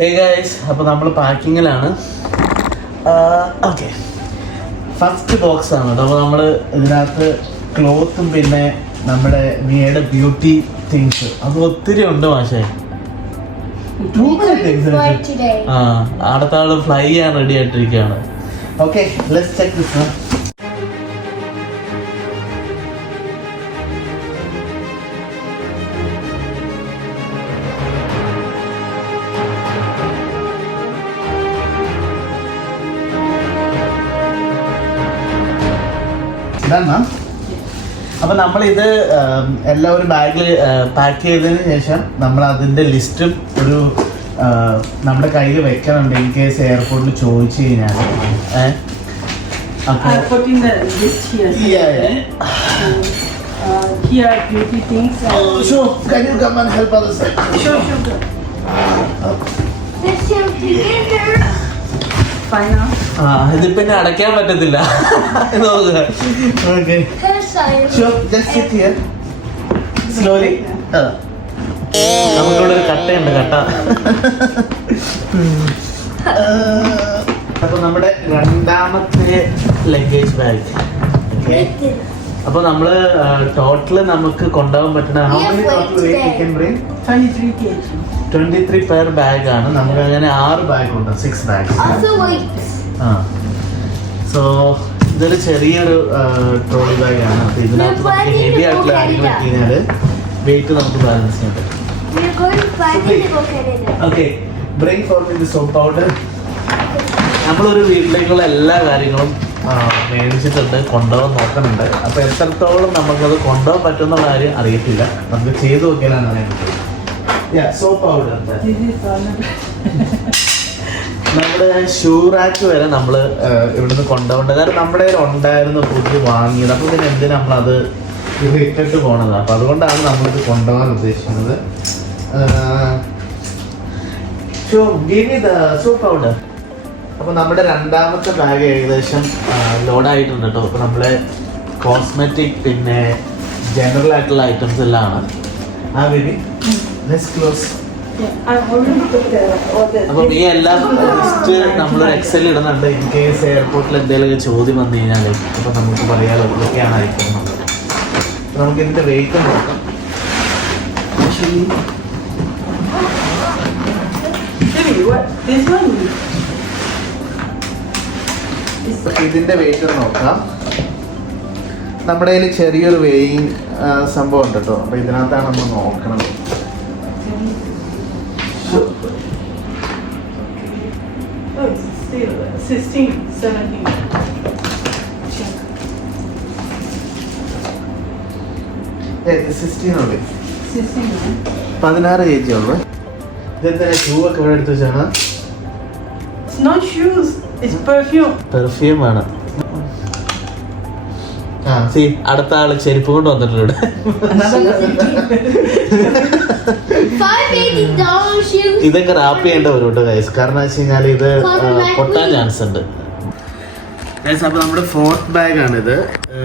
Hey guys, അപ്പോൾ നമ്മൾ പാക്കിങ്ങിലാണ്. Okay, first box ആണ് കേട്ടോ. അപ്പോൾ നമ്മൾ ഇതിനകത്ത് ക്ലോത്തും പിന്നെ നമ്മുടെ മിയയുടെ ബ്യൂട്ടി തിങ്സ് അത് ഒത്തിരി ഉണ്ട് മാഷേ. അടുത്ത ആള് ഫ്ലൈ ചെയ്യാൻ റെഡി ആയിട്ടിരിക്കുകയാണ്. Okay, let's check this. ഇതാണ്. അപ്പം നമ്മളിത് എല്ലാം ഒരു ബാഗിൽ പാക്ക് ചെയ്തതിന് ശേഷം നമ്മൾ അതിൻ്റെ ലിസ്റ്റും ഒരു നമ്മുടെ കയ്യിൽ വെക്കണുണ്ട് ഇൻ കേസ് എയർപോർട്ടിൽ ചോദിച്ചു കഴിഞ്ഞാൽ. ഇതിപ്പിന്നെ അടയ്ക്കാൻ പറ്റത്തില്ല. നമുക്കിവിടെ ഒരു കട്ടയുണ്ട്, കട്ട. അപ്പൊ നമ്മുടെ രണ്ടാമത്തെ ലഗേജ് ബാഗ്. അപ്പൊ നമ്മള് ടോട്ടല് നമുക്ക് കൊണ്ടുപോകാൻ പറ്റുന്ന 23 പെർ ബാഗ് ആണ്. നമുക്ക് അങ്ങനെ 6 ബാഗ് ഉണ്ട്, 6 ബാഗ്. സോ ഇതൊരു ചെറിയൊരു ട്രോളി ബാഗ് ആണ്. അപ്പൊ ഇതിനകത്ത് നമുക്ക് ഹെവി ആയിട്ടുള്ള കാര്യങ്ങൾ വെച്ച് കഴിഞ്ഞാല് വെയിറ്റ് നമുക്ക് ബാലൻസ് ചെയ്യാൻ പറ്റും. Okay, bring for me the soap powder. നമ്മളൊരു വീട്ടിലേക്കുള്ള എല്ലാ കാര്യങ്ങളും മേടിച്ചിട്ടുണ്ട്, കൊണ്ടുപോകാൻ നോക്കുന്നുണ്ട്. അപ്പൊ എത്രത്തോളം നമുക്കത് കൊണ്ടുപോകാൻ പറ്റുന്ന കാര്യം അറിയത്തില്ല, നമുക്ക് ചെയ്ത് നോക്കിയാലാണ് അറിയാൻ പറ്റും. സോപ്പ് പൗഡർ, നമ്മുടെ ഷൂ റാക്ക് വരെ നമ്മൾ ഇവിടുന്ന് കൊണ്ടുപോകേണ്ടത്. കാരണം നമ്മുടെ കയ്യിൽ ഉണ്ടായിരുന്നു, പുതിയ വാങ്ങിയത്. അപ്പോൾ പിന്നെ എന്തിനാ നമ്മളത് ഇത് ഇട്ടിട്ട് പോണത്? അപ്പം അതുകൊണ്ടാണ് നമ്മളിത് കൊണ്ടുപോകാൻ ഉദ്ദേശിക്കുന്നത്. Soap powder. അപ്പോൾ നമ്മുടെ രണ്ടാമത്തെ ബാഗ് ഏകദേശം ലോഡായിട്ടുണ്ട് കേട്ടോ. അപ്പോൾ നമ്മളെ കോസ്മെറ്റിക് പിന്നെ ജനറൽ ആയിട്ടുള്ള ഐറ്റംസ് എല്ലാം ആണ്. ആ വേണ്ടി ലെറ്റ്സ് ക്ലോസ്. അപ്പം ഈ എല്ലാം ലിസ്റ്റ് നമ്മൾ എക്സൽ ഇടുന്നുണ്ട്. ഇൻ കേസ് എയർപോർട്ടിൽ എന്തെങ്കിലും ചോദ്യം വന്നു കഴിഞ്ഞാൽ അപ്പം നമുക്ക് പറയാലോ ഇതൊക്കെയാണ് അയക്കുന്നത്. നമുക്ക് ഇതിന്റെ വെയിറ്റ് നോക്കാം. ഇതിന്റെ വെയിറ്റ് നോക്കാം. നമ്മുടെ കയ്യിൽ ചെറിയൊരു വെയിങ് സംഭവം ഉണ്ട് കേട്ടോ. അപ്പൊ ഇതിനകത്താണ് നമ്മൾ നോക്കണം. Still 16, 17. 16 kg ഉള്ളു. ഇതെന്താ ഷൂ ഒക്കെ ഇവിടെ എടുത്ത് വെച്ചാണ്? It's not shoes, it's perfume. Perfume ആണ്. അടുത്ത ആള് ചെരുപ്പ് കൊണ്ട് വന്നിട്ടുണ്ട്. ഇതൊക്കെ റാപ്പ് ചെയ്യേണ്ട വരും കേട്ടോ ഗൈസ്. കാരണം വെച്ച് കഴിഞ്ഞാൽ ഇത് പൊട്ടാൻ ചാൻസ് ഉണ്ട്. അപ്പൊ നമ്മുടെ 4th ബാഗ് ആണിത്.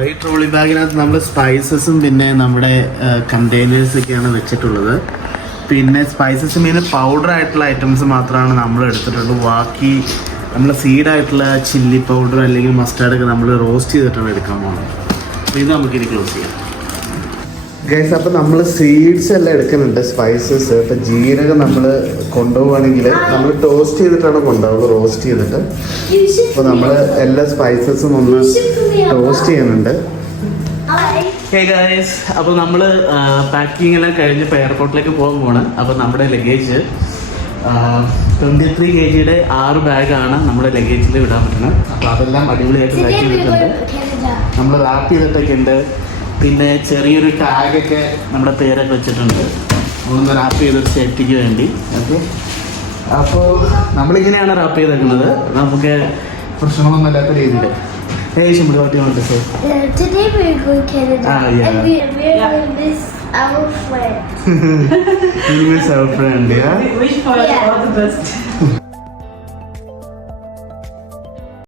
ഈ ട്രോളി ബാഗിനകത്ത് നമ്മൾ സ്പൈസസും പിന്നെ നമ്മുടെ കണ്ടെയ്നേഴ്സ് ഒക്കെയാണ് വെച്ചിട്ടുള്ളത്. പിന്നെ സ്പൈസസ് മീൻ പൗഡർ ആയിട്ടുള്ള ഐറ്റംസ് മാത്രമാണ് നമ്മൾ എടുത്തിട്ടുള്ളൂ. ബാക്കി നമ്മൾ സീഡായിട്ടുള്ള ചില്ലി പൗഡർ അല്ലെങ്കിൽ മസ്റ്റാർഡ് ഒക്കെ നമ്മൾ റോസ്റ്റ് ചെയ്തിട്ടാണ് എടുക്കാൻ പോകുന്നത്. അപ്പോൾ ഇത് നമുക്കിനി ക്ലോസ് ചെയ്യാം ഗൈസ്. അപ്പോൾ നമ്മൾ സീഡ്സ് എല്ലാം എടുക്കുന്നുണ്ട്, സ്പൈസസ്. ഇപ്പം ജീരകം നമ്മൾ കൊണ്ടുപോവുകയാണെങ്കിൽ നമ്മൾ ടോസ്റ്റ് ചെയ്തിട്ടാണ് കൊണ്ടുപോകുന്നത്, റോസ്റ്റ് ചെയ്തിട്ട്. അപ്പോൾ നമ്മൾ എല്ലാ സ്പൈസസും ഒന്ന് ടോസ്റ്റ് ചെയ്യുന്നുണ്ട്. ഹേ ഗൈസ്, അപ്പോൾ നമ്മൾ പാക്കിംഗ് എല്ലാം കഴിഞ്ഞ് ഇപ്പോൾ എയർപോർട്ടിലേക്ക് പോകാൻ പോകണം. അപ്പോൾ നമ്മുടെ ലഗേജ് 23 kg 6 ബാഗാണ് നമ്മുടെ ലഗേജിൽ വിടാൻ പറ്റുന്നത്. അപ്പോൾ അതെല്ലാം അടിപൊളിയായിട്ട് പാക്ക് ചെയ്തിട്ടുണ്ട്. നമ്മൾ റാപ്പ് ചെയ്തിട്ടൊക്കെ ഉണ്ട്. പിന്നെ ചെറിയൊരു ടാഗൊക്കെ നമ്മുടെ പേരൊക്കെ വെച്ചിട്ടുണ്ട്. ഒന്ന് റാപ്പ് ചെയ്തൊരു സേഫ്റ്റിക്ക് വേണ്ടി. ഓക്കെ, അപ്പോൾ നമ്മളിങ്ങനെയാണ് റാപ്പ് ചെയ്തേക്കുന്നത്. നമുക്ക് പ്രശ്നങ്ങളൊന്നും ഇല്ലാത്ത രീതിയിൽ. Hey, Shimbu, what do you want to say? Today we're going to Canada. Yeah. And we'll miss our friend. We'll miss our friend, yeah? Wish for all the best.